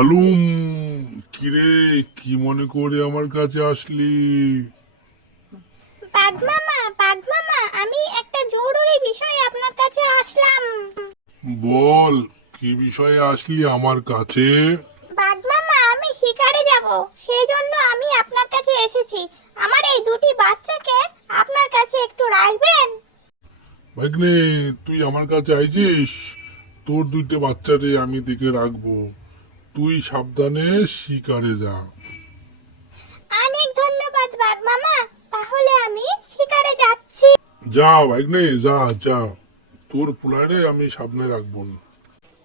হালুম কিরে কি মনে করে আমার কাছে আসলি? বাঘ মামা বাঘ মামা আমি একটা জরুরি বিষয়ে আপনার কাছে আসলাম। বল কি বিষয়ে আসলি আমার কাছে? বাঘ মামা আমি শিকারে যাব সেই জন্য আমি আপনার কাছে এসেছি। আমার এই দুটি বাচ্চাকে আপনার কাছে একটু রাখবেন? ভাগ্নে তুই আমার কাছে আইছিস? তোর দুইটা বাচ্চারে আমি দেখে রাখব। তুই সাবধানে শিকারে যা। অনেক ধন্যবাদ বাঘ মামা। তাহলে আমি শিকারে যাচ্ছি। যা ভাগ্নে যা যা। তোর পুলারে আমি সামনে রাখব না।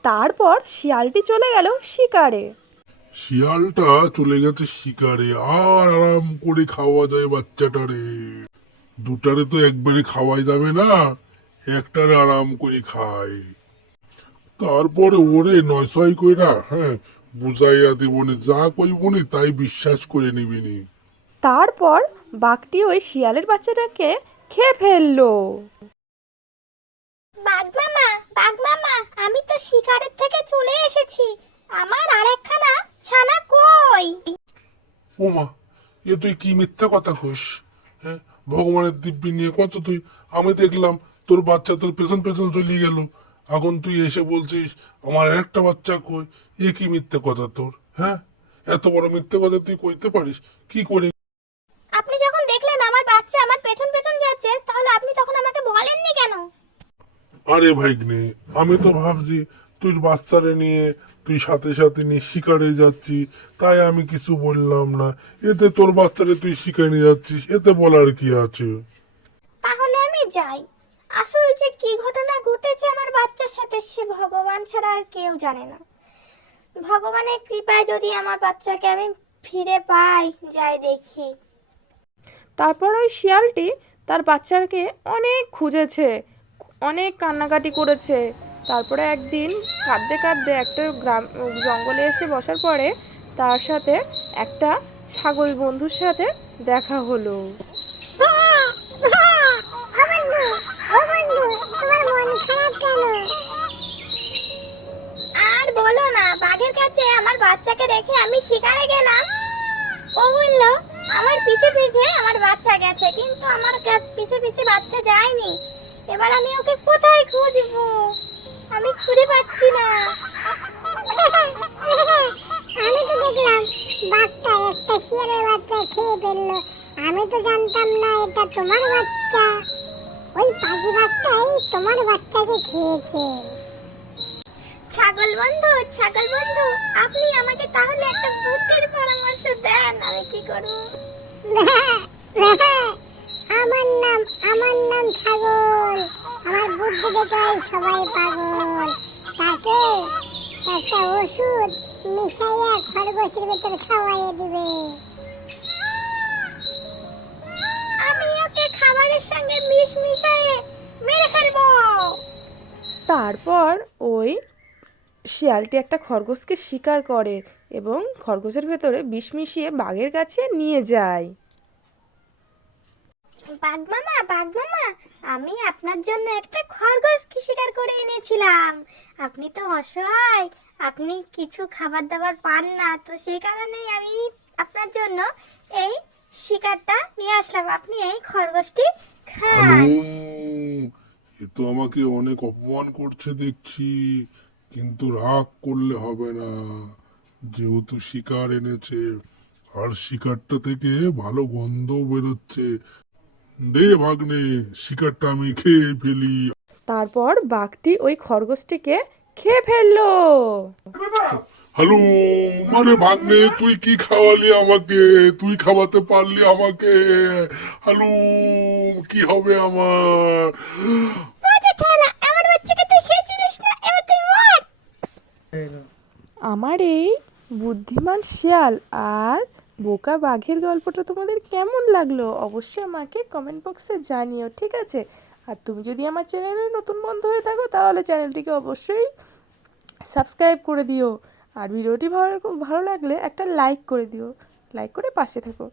তারপর শিয়ালটি চলে গেল শিকারে। শিয়ালটা চলে গেছে শিকারে। আর আরাম করে খাওয়া যায় বাচ্চাটারে। দুটারে তো একবারে খাওয়াই যাবে না একটারে আরাম করে খায়। তারপরে ওরে নয় ছয় কইরা হ্যাঁ বুঝাইয়া দিবনি যা কইবনি তাই বিশ্বাস করে নিবিনি। তারপর বাঘটি ওই শিয়ালের বাচ্চাটাকে খেয়ে ফেলল। বাঘ মামা বাঘ মামা আমি তো শিকারের থেকে চলে এসেছি। আমার আরেকখানা ছানা কই? ওমা এ তুই কি মিথ্যা কথা কইস হ্যাঁ? ভগবানের দিব্যি নিয়ে কত তুই আমি দেখলাম তোর বাচ্চা তোর পেছন পেছন চলে গেল। এখন তুই এসে বলছিস আমার একটা বাচ্চা কই? এ কি মিথ্যে কথা তোর? হ্যাঁ? এত বড় মিথ্যে কথা তুই কইতে পারিস? কি করে? আপনি যখন দেখলেন আমার বাচ্চা আমার পেছন পেছন যাচ্ছে তাহলে আপনি তখন আমাকে বলেননি কেন? আরে ভাইগনে আমি তো ভাবছি তুই বাচ্চারে নিয়ে তুই সাথে সাথে নিয়ে শিকারে যাচ্ছি তাই আমি কিছু বললাম না। এতে তোর বাচ্চারে তুই শিকারে যাচ্ছিস এতে বলার কি আছে? তাহলে আমি যাই। আসল যে কি ঘটনা ঘটেছে আমার বাচ্চার সাথে, সে ভগবান ছাড়া আর কেউ জানে না। ভগবানের কৃপায় যদি আমার বাচ্চাকে আমি ফিরে পাই, যাই দেখি। তারপর ওই শিয়ালটি তার বাচ্চাকে অনেক খুঁজেছে, অনেক কান্নাকাটি করেছে। তারপরে একদিন কাঁদতে কাঁদতে একটা গ্রাম, জঙ্গলে এসে বসার পরে তার সাথে একটা ছাগল বন্ধুর সাথে দেখা হলো। বাঘের কাছে আমার বাচ্চাকে রেখে আমি শিকারে গেলাম। ও বলল, আমার পিছে পিছে আমার বাচ্চা গেছে, কিন্তু আমার কাছে পিছে পিছে বাচ্চা যায়নি। এবার আমি ওকে কোথায় খুঁজবো? আমি খুঁজে পাচ্ছি না। আমি তো দেখলাম, বাঘটা একটা শিয়ালের বাচ্চা খেয়ে ফেলল। আমি তো জানতাম না এটা তোমার বাচ্চা। ওই পাখি বাঘটাই তোমার বাচ্চাকে খেয়েছে। ছাগল বন্ধু ছাগল বন্ধু আপনি আমাকে তাহলে একটা বুদ্ধির পরামর্শ দেন আমি কি করব? আমার নাম আমার নাম ছাগল। আমার বুদ্ধি দেখে সবাই পাগল। তাকে একটা ওষুধ মিশাইয়া খরগোশের ভিতরে খাওয়াইয়ে দিবে। আমি ওকে খাবারের সঙ্গে বিষ মিশিয়ে মেরে ফেলব। তারপর ওই শিয়ালটি একটা খরগোশকে শিকার করে এবং খরগোশের ভেতরে বিষ মিশিয়ে বাঘের কাছে নিয়ে যায়। বাঘ মামা বাঘ মামা আমি আপনার জন্য একটা খরগোশ কি শিকার করে এনেছিলাম। আপনি তো অসহায় আপনি কিছু খাবার দাবার পান না তো সেই কারণেই আমি আপনার জন্য এই শিকারটা নিয়ে আসলাম। আপনি এই খরগোশটি খান। এ তো আমাকে অনেক অপমান করছে দেখছি। কিন্তু রাগ করলে হবে না। যেহেতু শিকার এনেছে আর শিকারটা থেকে ভালো গন্ধ বেরোচ্ছে। দে ভাগ্নে শিকারটা আমি খেয়ে ফেলি। তারপর বাঘটি ওই খরগোশটিকে খেয়ে ফেলল। হ্যালো মানে ভাগ্নে তুই কি খাওয়ালি আমাকে? তুই খাওয়াতে পারলি আমাকে? হ্যালো কি হবে আমার বাজে ঠেলা আমার বাচ্চাকে তুই খেয়েছিলিস না এবার তুই মর আমার এই বুদ্ধিমান শিয়াল আর বোকা বাঘের গল্পটা তোমাদের কেমন লাগল অবশ্যই আমাকে কমেন্ট বক্সে জানিও, ঠিক আছে? আর তুমি যদি আমার চ্যানেলে নতুন বন্ধু হয়ে থাকো, তাহলে চ্যানেলটিকে অবশ্যই সাবস্ক্রাইব করে দিও। আর ভিডিওটি ভালো ভালো লাগলে একটা লাইক করে দিও লাইক করে পাশে থাকো।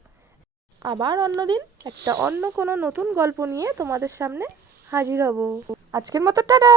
আবার অন্যদিন একটা অন্য কোনো নতুন গল্প নিয়ে তোমাদের সামনে হাজির হব। আজকের মতো টাটা!